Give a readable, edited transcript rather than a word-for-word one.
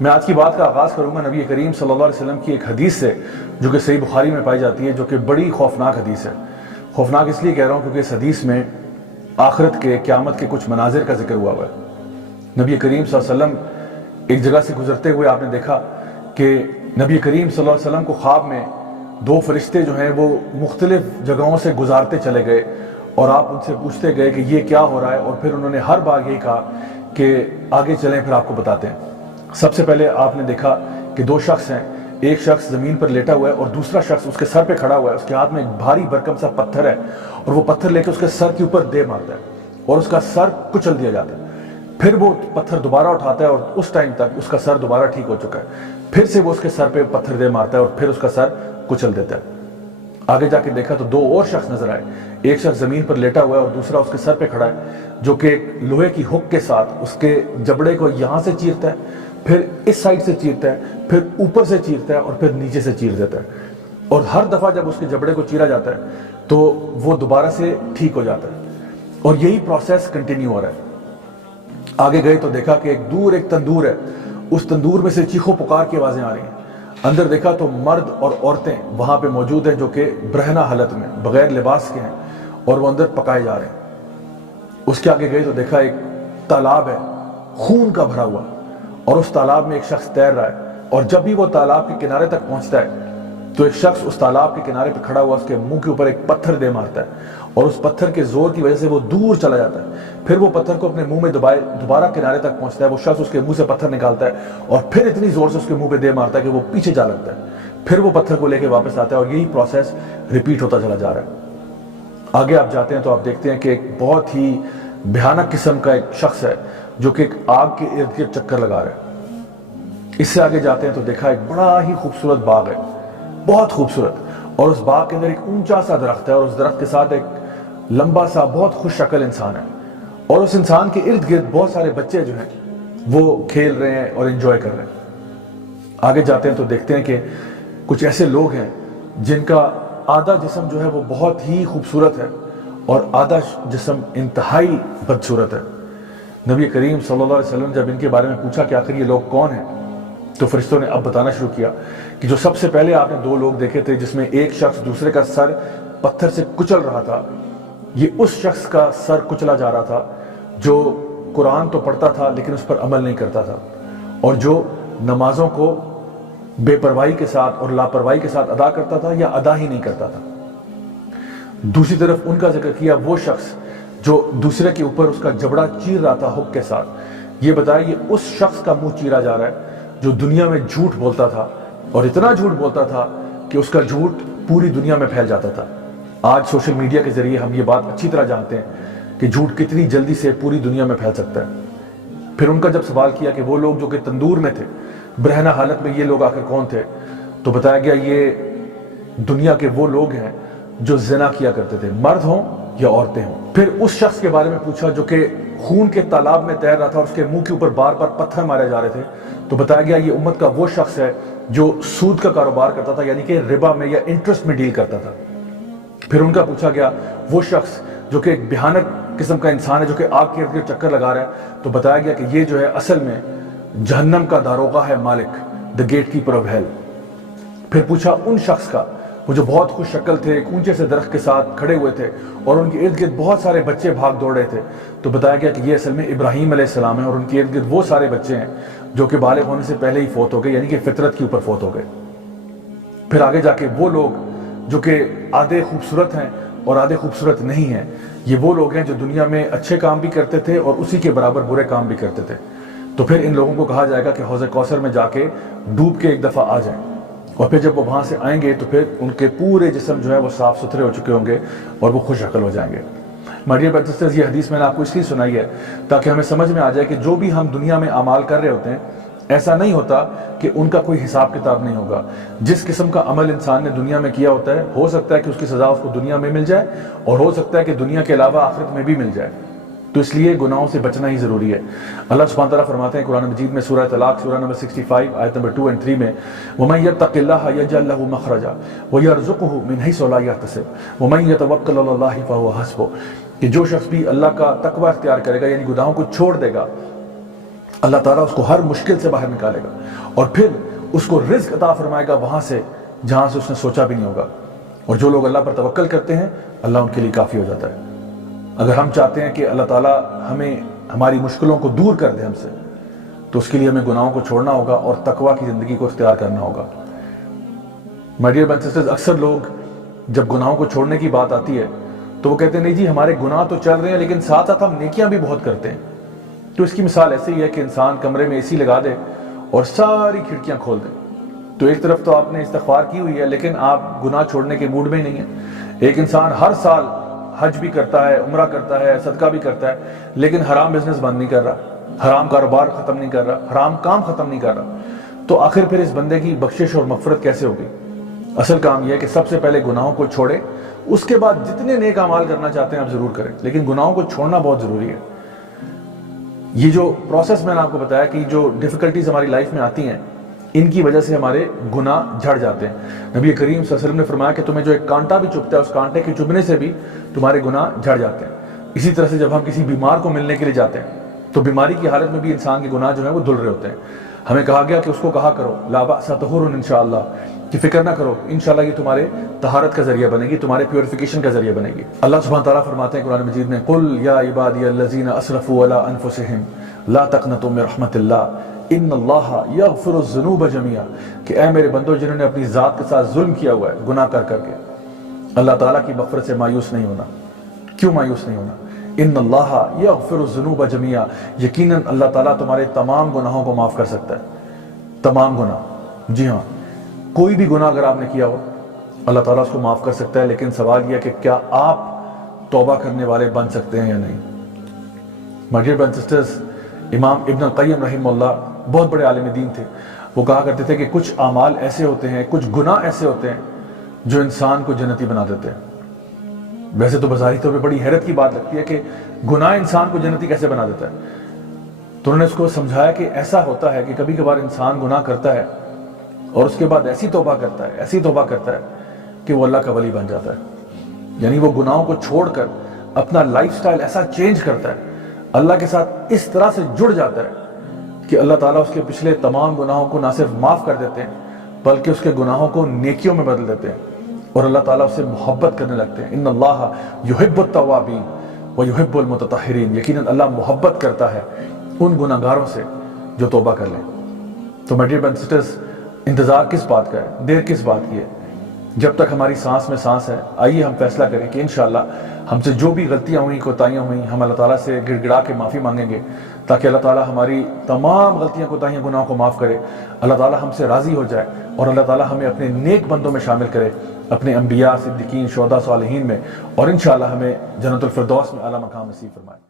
میں آج کی بات کا آغاز کروں گا نبی کریم صلی اللہ علیہ وسلم کی ایک حدیث سے جو کہ صحیح بخاری میں پائی جاتی ہے، جو کہ بڑی خوفناک حدیث ہے۔ خوفناک اس لیے کہہ رہا ہوں کیونکہ اس حدیث میں آخرت کے، قیامت کے کچھ مناظر کا ذکر ہوا ہے۔ نبی کریم صلی اللہ علیہ وسلم ایک جگہ سے گزرتے ہوئے آپ نے دیکھا کہ نبی کریم صلی اللہ علیہ وسلم کو خواب میں دو فرشتے جو ہیں وہ مختلف جگہوں سے گزارتے چلے گئے، اور آپ ان سے پوچھتے گئے کہ یہ کیا ہو رہا ہے، اور پھر انہوں نے ہر بار یہی کہا کہ آگے چلیں پھر آپ کو بتاتے ہیں۔ سب سے پہلے آپ نے دیکھا کہ دو شخص ہیں، ایک شخص زمین پر لیٹا ہوا ہے اور دوسرا شخص اس کے سر پہ کھڑا ہوا ہے، اس کے ہاتھ میں ایک بھاری بھرکم سا پتھر ہے، اور وہ پتھر لے کے اس کے سر کے اوپر دے مارتا ہے اور اس کا سر کچل دیا جاتا ہے۔ پھر وہ پتھر دوبارہ اٹھاتا ہے اور اس ٹائم تک اس کا سر دوبارہ ٹھیک ہو چکا ہے، پھر سے وہ اس کے سر پہ پتھر دے مارتا ہے اور پھر اس کا سر کچل دیتا ہے۔ آگے جا کے دیکھا تو دو اور شخص نظر آئے، ایک شخص زمین پر لیٹا ہوا ہے اور دوسرا اس کے سر پہ کھڑا ہے، جو کہ ایک لوہے کی ہک کے ساتھ اس کے جبڑے کو یہاں سے چیرتا ہے، پھر اس سائڈ سے چیرتا ہے، پھر اوپر سے چیرتا ہے اور پھر نیچے سے چیر دیتا ہے، اور ہر دفعہ جب اس کے جبڑے کو چیرا جاتا ہے تو وہ دوبارہ سے ٹھیک ہو جاتا ہے، اور یہی پروسیس کنٹینیو ہو رہا ہے۔ آگے گئے تو دیکھا کہ ایک دور ایک تندور ہے، اس تندور میں سے چیخو پکار کی آوازیں آ رہی ہیں۔ اندر دیکھا تو مرد اور عورتیں وہاں پہ موجود ہیں جو کہ برہنہ حالت میں بغیر لباس کے ہیں، اور وہ اندر پکائے جا رہے ہیں۔ اس کے آگے گئے تو دیکھا ایک تالاب ہے خون کا بھرا ہوا، اور اس تالاب میں ایک شخص تیر رہا ہے، اور جب بھی وہ تالاب کے کنارے تک پہنچتا ہے تو ایک شخص اس تالاب کے کنارے پہ کھڑا ہوا اس کے منہ کے اوپر ایک پتھر دے مارتا ہے، اور اس پتھر کے زور کی وجہ سے وہ دور چلا جاتا ہے۔ پھر وہ پتھر کو اپنے منہ میں دوبارہ کنارے تک پہنچتا ہے، وہ شخص اس کے منہ سے پتھر نکالتا ہے اور پھر اتنی زور سے اس کے منہ پہ دے مارتا ہے کہ وہ پیچھے جا لگتا ہے، پھر وہ پتھر کو لے کے واپس آتا ہے، اور یہی پروسیس ریپیٹ ہوتا چلا جا رہا ہے۔ آگے آپ جاتے ہیں تو آپ دیکھتے ہیں کہ ایک بہت ہی بھیانک قسم کا ایک شخص ہے جو کہ ایک آگ کے ارد گرد چکر لگا رہا ہے۔ اس سے آگے جاتے ہیں تو دیکھا ایک بڑا ہی خوبصورت باغ ہے، بہت خوبصورت، اور اس باغ کے اندر ایک اونچا سا درخت ہے، اور اس درخت کے ساتھ ایک لمبا سا بہت خوش شکل انسان ہے، اور اس انسان کے ارد گرد بہت سارے بچے جو ہیں وہ کھیل رہے ہیں اور انجوائے کر رہے ہیں۔ آگے جاتے ہیں تو دیکھتے ہیں کہ کچھ ایسے لوگ ہیں جن کا آدھا جسم جو ہے وہ بہت ہی خوبصورت ہے اور آدھا جسم انتہائی بدصورت ہے۔ نبی کریم صلی اللہ علیہ وسلم جب ان کے بارے میں پوچھا کہ آخر یہ لوگ کون ہیں، تو فرشتوں نے اب بتانا شروع کیا کہ جو سب سے پہلے آپ نے دو لوگ دیکھے تھے جس میں ایک شخص دوسرے کا سر پتھر سے کچل رہا تھا، یہ اس شخص کا سر کچلا جا رہا تھا جو قرآن تو پڑھتا تھا لیکن اس پر عمل نہیں کرتا تھا، اور جو نمازوں کو بے پرواہی کے ساتھ اور لاپرواہی کے ساتھ ادا کرتا تھا یا ادا ہی نہیں کرتا تھا۔ دوسری طرف ان کا ذکر کیا وہ شخص جو دوسرے کے اوپر اس کا جبڑا چیر رہا تھا ہک کے ساتھ، یہ بتایا یہ اس شخص کا منہ چیرا جا رہا ہے جو دنیا میں جھوٹ بولتا تھا، اور اتنا جھوٹ بولتا تھا کہ اس کا جھوٹ پوری دنیا میں پھیل جاتا تھا۔ آج سوشل میڈیا کے ذریعے ہم یہ بات اچھی طرح جانتے ہیں کہ جھوٹ کتنی جلدی سے پوری دنیا میں پھیل سکتا ہے۔ پھر ان کا جب سوال کیا کہ وہ لوگ جو کہ تندور میں تھے برہنہ حالت میں، یہ لوگ آخر کون تھے، تو بتایا گیا یہ دنیا کے وہ لوگ ہیں جو زنا کیا کرتے تھے، مرد ہوں یا عورتیں ہوں۔ پھر اس شخص کے بارے میں پوچھا جو کہ خون کے تالاب میں تیر رہا تھا اور اس کے منہ کے اوپر بار بار پتھر مارے جا رہے تھے، تو بتایا گیا یہ امت کا وہ شخص ہے جو سود کا کاروبار کرتا تھا، یعنی کہ ربا میں یا انٹرسٹ میں ڈیل کرتا تھا۔ پھر ان کا پوچھا گیا وہ شخص جو کہ ایک بھیانک قسم کا انسان ہے جو کہ آگ کے ارد گرد چکر لگا رہا ہے، تو بتایا گیا کہ یہ جو ہے اصل میں جہنم کا داروغہ ہے، مالک، دا گیٹ کیپر آف ہیل۔ پھر پوچھا ان شخص کا وہ جو بہت خوش شکل تھے، ایک اونچے سے درخت کے ساتھ کھڑے ہوئے تھے اور ان کے ارد گرد بہت سارے بچے بھاگ دوڑ رہے تھے، تو بتایا گیا کہ یہ اصل میں ابراہیم علیہ السلام ہے، اور ان کے ارد گرد وہ سارے بچے ہیں جو کہ بالغ ہونے سے پہلے ہی فوت ہو گئے، یعنی کہ فطرت کے اوپر فوت ہو گئے۔ پھر آگے جا کے وہ لوگ جو کہ آدھے خوبصورت ہیں اور آدھے خوبصورت نہیں ہیں، یہ وہ لوگ ہیں جو دنیا میں اچھے کام بھی کرتے تھے اور اسی کے برابر برے کام بھی کرتے تھے۔ تو پھر ان لوگوں کو کہا جائے گا کہ حوض کوثر میں جا کے ڈوب کے ایک دفعہ آ جائیں، اور پھر جب وہ وہاں سے آئیں گے تو پھر ان کے پورے جسم جو ہے وہ صاف ستھرے ہو چکے ہوں گے اور وہ خوش شکل ہو جائیں گے۔ مائی ڈیئر بردرز سسٹرز، یہ حدیث میں نے آپ کو اس لیے سنائی ہے تاکہ ہمیں سمجھ میں آ جائے کہ جو بھی ہم دنیا میں اعمال کر رہے ہوتے ہیں، ایسا نہیں ہوتا کہ ان کا کوئی حساب کتاب نہیں ہوگا۔ جس قسم کا عمل انسان نے دنیا میں کیا ہوتا ہے، ہو سکتا ہے کہ اس کی سزا اس کو دنیا میں مل جائے، اور ہو سکتا ہے کہ دنیا کے علاوہ آخرت میں بھی مل جائے، تو اس لیے گناہوں سے بچنا ہی ضروری ہے۔ اللہ سبحانہ تعالیٰ فرماتے ہیں قرآن مجید میں سورہ طلاق سورہ نمبر 65 آیت نمبر 2 اور 3 میں وَمَن يَتَّقِ اللَّهَ يَجْعَل لَّهُ مَخْرَجًا وَيَرْزُقْهُ مِنْ حَيْثُ لَا يَحْتَسِبُ وَمَن يَتَوَكَّلْ عَلَى اللَّهِ فَهُوَ حَسْبُهُ، کہ جو شخص بھی اللہ کا تقوی اختیار کرے گا، یعنی گناہوں کو چھوڑ دے گا اللہ تعالیٰ اس کو ہر مشکل سے باہر نکالے گا اور پھر اس کو رزق عطا فرمائے گا وہاں سے جہاں سے اس نے سوچا بھی نہیں ہوگا. اور جو لوگ اللہ پر توکل کرتے ہیں اللہ ان کے لیے کافی ہو جاتا ہے. اگر ہم چاہتے ہیں کہ اللہ تعالیٰ ہمیں ہماری مشکلوں کو دور کر دے ہم سے, تو اس کے لیے ہمیں گناہوں کو چھوڑنا ہوگا اور تقویٰ کی زندگی کو اختیار کرنا ہوگا. My dear brothers and sisters, اکثر لوگ جب گناہوں کو چھوڑنے کی بات آتی ہے تو وہ کہتے ہیں نہیں جی ہمارے گناہ تو چل رہے ہیں لیکن ساتھ ساتھ ہم نیکیاں بھی بہت کرتے ہیں. تو اس کی مثال ایسے ہی ہے کہ انسان کمرے میں اے سی لگا دے اور ساری کھڑکیاں کھول دے. تو ایک طرف تو آپ نے استغفار کی ہوئی ہے لیکن آپ گناہ چھوڑنے کے موڈ میں ہی نہیں ہیں. ایک انسان ہر سال حج بھی کرتا ہے, عمرہ کرتا ہے, صدقہ بھی کرتا ہے, لیکن حرام بزنس بند نہیں کر رہا, حرام کاروبار ختم نہیں کر رہا, حرام کام ختم نہیں کر رہا. تو آخر پھر اس بندے کی بخشش اور مغفرت کیسے ہوگی؟ اصل کام یہ ہے کہ سب سے پہلے گناہوں کو چھوڑے, اس کے بعد جتنے نیک اعمال کرنا چاہتے ہیں آپ ضرور کریں, لیکن گناہوں کو چھوڑنا بہت ضروری ہے. یہ جو پروسیس میں نے آپ کو بتایا کہ جو ڈیفیکلٹیز ہماری لائف میں آتی ہیں ان کی وجہ سے ہمارے گناہ جھڑ جاتے ہیں. نبی کریم صلی اللہ علیہ وسلم نے فرمایا کہ تمہیں جو ایک کانٹا بھی چبھتا ہے اس کانٹے کے چبھنے سے بھی تمہارے گناہ جھڑ جاتے ہیں. اسی طرح سے جب ہم کسی بیمار کو ملنے کے لیے جاتے ہیں تو بیماری کی حالت میں بھی انسان کے گناہ جو ہیں وہ دھل رہے ہوتے ہیں. ہمیں کہا گیا کہ اس کو کہا کرو لا بأس طہور انشاءاللہ, کہ فکر نہ کرو انشاءاللہ یہ تمہارے طہارت کا ذریعہ بنے گی, تمہارے پیوریفیکیشن کا ذریعہ بنے گی. اللہ سبحانہ تعالیٰ فرماتے ہیں قرآن مجید میں قل یا عبادی الذین اسرفوا علی انفسہم لا تقنطوا من رحمت اللہ ان اللہ یغفر الذنوب جميعا, کہ اے میرے بندو جنہوں نے اپنی ذات کے ساتھ ظلم کیا ہوا ہے گناہ کر کر کے, اللہ تعالیٰ کی مغفرت سے مایوس نہیں ہونا. کیوں مایوس نہیں ہونا؟ ان اللہ یغفر الذنوب جميعا, یقیناً اللہ تعالیٰ تمہارے تمام گناہوں کو معاف کر سکتا ہے. تمام گناہ, جی ہاں, کوئی بھی گناہ اگر آپ نے کیا ہو اللہ تعالیٰ اس کو معاف کر سکتا ہے. لیکن سوال یہ ہے کہ کیا آپ توبہ کرنے والے بن سکتے ہیں یا نہیں؟ My dear brothers and sisters, امام ابن القیم رحمہ اللہ بہت بڑے عالم دین تھے. وہ کہا کرتے تھے کہ کچھ اعمال ایسے ہوتے ہیں, کچھ گناہ ایسے ہوتے ہیں جو انسان کو جنتی بنا دیتے ہیں. ویسے تو بظاہری طور پہ بڑی حیرت کی بات لگتی ہے کہ گناہ انسان کو جنتی کیسے بنا دیتا ہے. تو انہوں نے اس کو سمجھایا کہ ایسا ہوتا ہے کہ کبھی کبھار انسان گناہ کرتا ہے اور اس کے بعد ایسی توبہ کرتا ہے کہ وہ اللہ کا ولی بن جاتا ہے. یعنی وہ گناہوں کو چھوڑ کر اپنا لائف سٹائل ایسا چینج کرتا ہے, اللہ کے ساتھ اس طرح سے جڑ جاتا ہے کہ اللہ تعالیٰ اس کے پچھلے تمام گناہوں کو نہ صرف معاف کر دیتے ہیں بلکہ اس کے گناہوں کو نیکیوں میں بدل دیتے ہیں اور اللہ تعالیٰ اس سے محبت کرنے لگتے ہیں. ان اللہ یحب التوابین ویحب المتطہرین, یقیناً اللہ محبت کرتا ہے ان گناہگاروں سے جو توبہ کر لیں. تو my dear brothers and sisters, انتظار کس بات کا ہے, دیر کس بات کی ہے؟ جب تک ہماری سانس میں سانس ہے آئیے ہم فیصلہ کریں کہ انشاءاللہ ہم سے جو بھی غلطیاں ہوئیں, کوتاہیاں ہوئیں, ہم اللہ تعالیٰ سے گڑ گڑا کے معافی مانگیں گے تاکہ اللہ تعالیٰ ہماری تمام غلطیاں, کوتاہیاں, گناہوں کو معاف کرے. اللہ تعالیٰ ہم سے راضی ہو جائے اور اللہ تعالیٰ ہمیں اپنے نیک بندوں میں شامل کرے, اپنے انبیاء, صدیقین, شہداء, صالحین میں, اور انشاءاللہ ہمیں جنت الفردوس میں اعلیٰ مقام نصیب فرمائے.